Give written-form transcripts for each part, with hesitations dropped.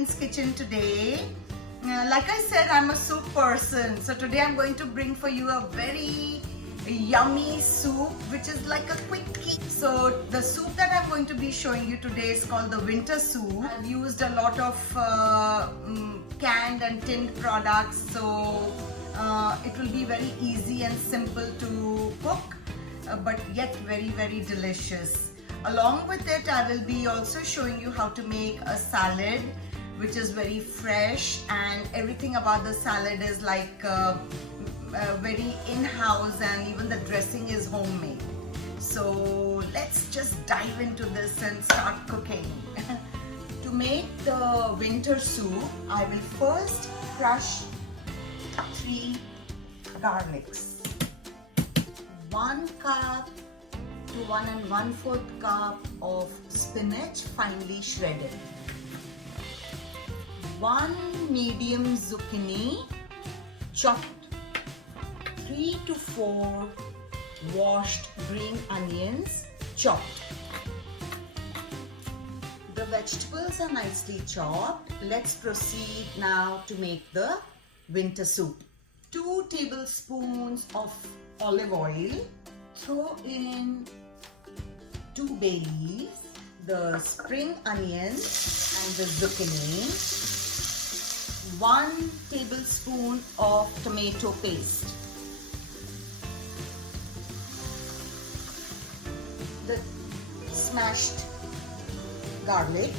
Vivian's Kitchen today. Like I said, I'm a soup person, so today I'm going to bring for you a very yummy soup which is like a quickie. So the soup that I'm going to be showing you today is called the winter soup. I've used a lot of canned and tinned products, so it will be very easy and simple to cook, but yet very delicious. Along with it, I will be also showing you how to make a salad which is very fresh, and everything about the salad is like very in-house, and even the dressing is homemade. So let's just dive into this and start cooking. To make the winter soup, I will first crush 3 garlics, 1 cup to 1 1/4 cup of spinach finely shredded, 1 medium zucchini chopped, 3 to 4 washed green onions chopped. The vegetables are nicely chopped. Let's proceed now to make the winter soup. 2 tablespoons of olive oil. Throw in 2 bay leaves, the spring onions and the zucchini, 1 tablespoon of tomato paste, the smashed garlic,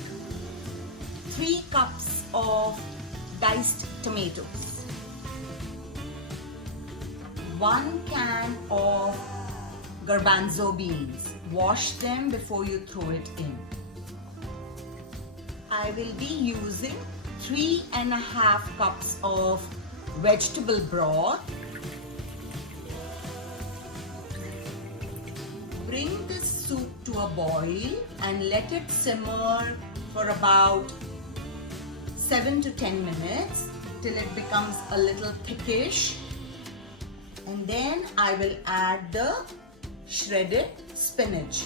3 cups of diced tomatoes, 1 can of garbanzo beans. Wash them before you throw it in. I will be using 3½ cups of vegetable broth. Bring this soup to a boil and let it simmer for about 7 to 10 minutes till it becomes a little thickish. And then I will add the shredded spinach.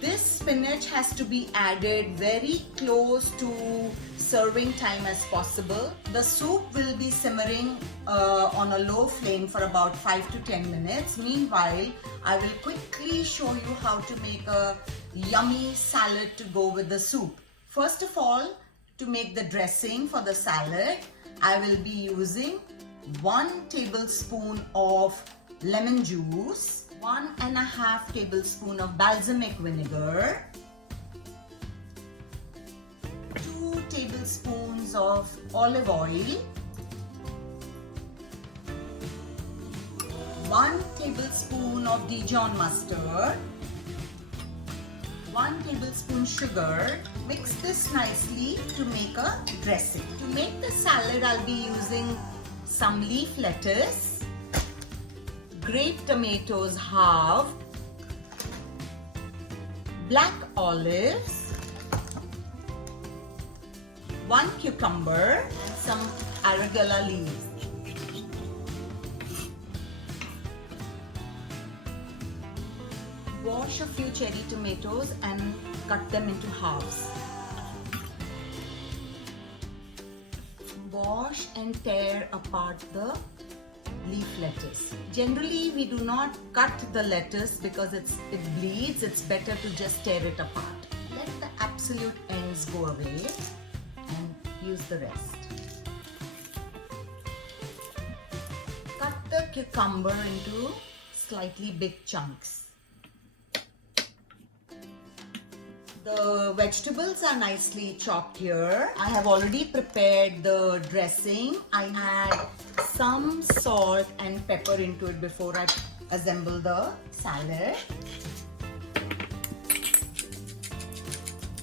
This spinach has to be added very close to serving time as possible. The soup will be simmering on a low flame for about 5 to 10 minutes. Meanwhile, I will quickly show you how to make a yummy salad to go with the soup. First of all, to make the dressing for the salad, I will be using 1 tablespoon of lemon juice, 1½ tablespoon of balsamic vinegar, 2 tablespoons of olive oil, 1 tablespoon of Dijon mustard, 1 tablespoon sugar. Mix this nicely to make a dressing. To make the salad, I'll be using some leaf lettuce, grape tomatoes halved, black olives, 1 cucumber and some arugula leaves. Wash a few cherry tomatoes and cut them into halves. Wash and tear apart the leaf lettuce. Generally, we do not cut the lettuce because it bleeds. It's better to just tear it apart. Let the absolute ends go away and use the rest. Cut the cucumber into slightly big chunks. The vegetables are nicely chopped here. I have already prepared the dressing. I add some salt and pepper into it before I assemble the salad.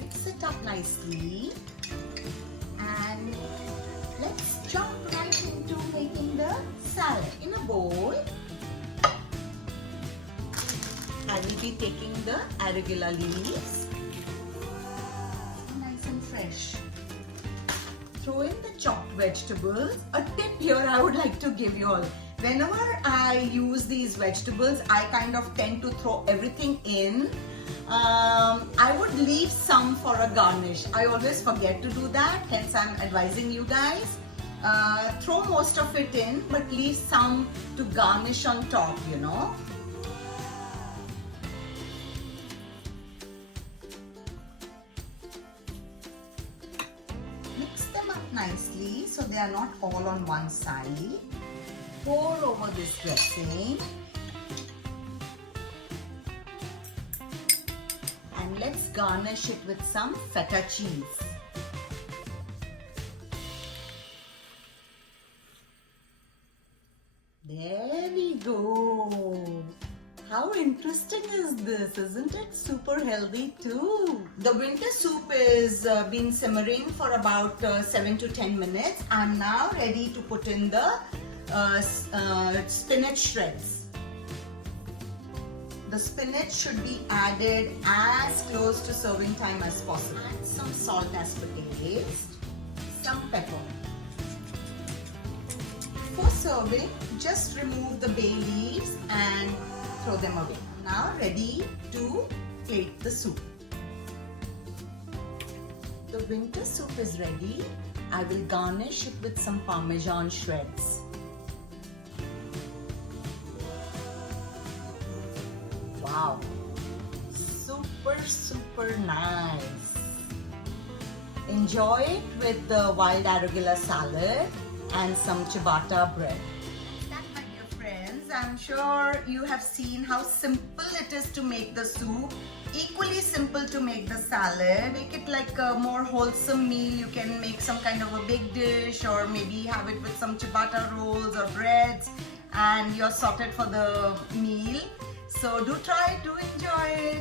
Mix it up nicely and let's jump right into making the salad. In a bowl, I will be taking the arugula leaves. Fresh. Throw in the chopped vegetables. A tip here I would like to give you all. Whenever I use these vegetables, I kind of tend to throw everything in I would leave some for a garnish. I always forget to do that, hence I'm advising you guys. Throw most of it in, but leave some to garnish on top, you know. Mix them up nicely so they are not all on one side. Pour over this dressing. And let's garnish it with some feta cheese. There we go. How interesting is this? Isn't it super healthy too? The winter soup is been simmering for about 7 to 10 minutes. I'm now ready to put in the spinach shreds. The spinach should be added as close to serving time as possible. Add some salt as per taste, some pepper. For serving, just remove the bay leaves and throw them away. Now ready to plate the soup. The winter soup is ready. I will garnish it with some Parmesan shreds. Wow, super nice. Enjoy it with the wild arugula salad and some ciabatta bread. That, my dear friends, I'm sure you have seen how simple it is to make the soup. Equally simple to make the salad. Make it like a more wholesome meal. You can make some kind of a big dish, or maybe have it with some ciabatta rolls or breads, and you're sorted for the meal. So do try, do enjoy it.